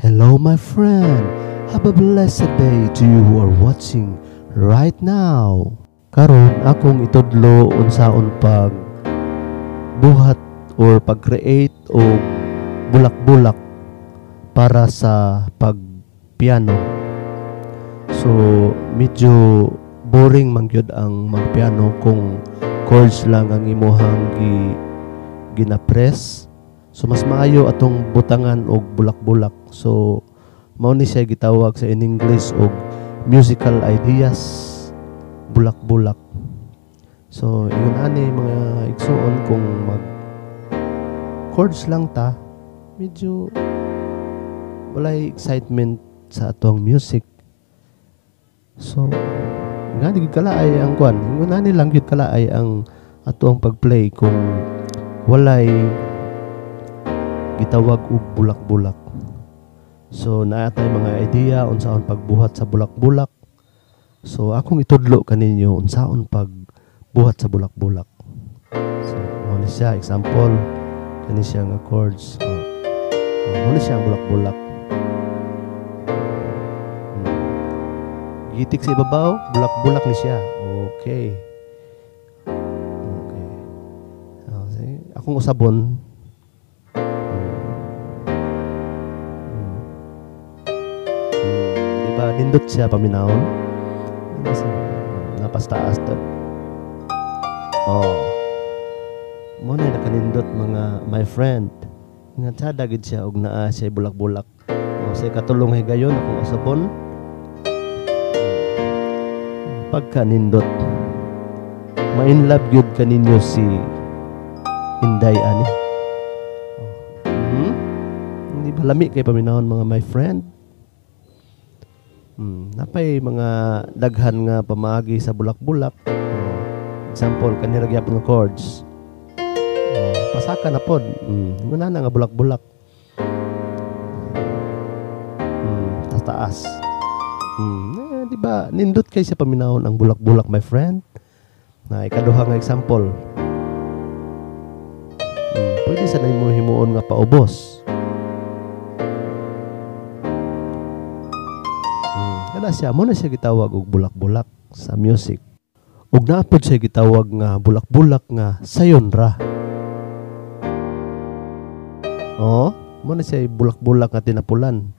Hello my friend, have a blessed day to you who are watching right now. Karon akong itudlo unsaon pag buhat or pag-create o bulak-bulak para sa pagpiano. So medyo boring man gyud ang magpiano kung chords lang ang imuhang gina-press. So mas maayo atong butangan og bulak-bulak. So mao ni siya gitawag sa in English og musical ideas, bulak-bulak. So ingon ani mga igsuon kung mag chords lang ta, medyo walay excitement sa atong music. So nga di kalaay ang kwan, ingon ani lang gyud kalaay ang atong pagplay kung walay gitawag og bulak-bulak. So naatay mga idea unsaon pagbuhat sa bulak-bulak. So akong itudlo kaninyo unsaon pagbuhat sa bulak-bulak. So mo ni siya example kani siya nga chords. Mo ni siya ang bulak-bulak. Gitik sa ibabaw, bulak-bulak ni siya. Okay. Okay. Okay. Akong usabon nindot siya paminahon. Napastaas to. Mo na nakanindot mga my friend. Nga tada gid siya og naa siya bulak-bulak. Say katulong higayon akong usabon. Pagka nindot ma-in love gyud kaninyo si Inday ani. Hindi ba lami kay paminahon mga my friend? Napay mga daghan nga pamaagi sa bulak-bulak. Example, kanira gyapon nga chords. Pasaka na pod. Nguna na nga bulak-bulak. Taas. Di ba nindot kay sa paminahon ang bulak-bulak my friend? Na ikaduha nga example. Pwede sa nimo himuon nga paubos. Kana siya, mo na siya gitawag og bulak-bulak sa music. Ug naapod siya gitawag nga bulak-bulak nga sayon ra. Mo na siya bulak-bulak nga tinapulan.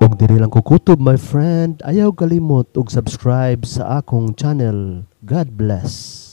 Ug diri lang kukutob my friend, ayaw kalimot og subscribe sa akong channel. God bless.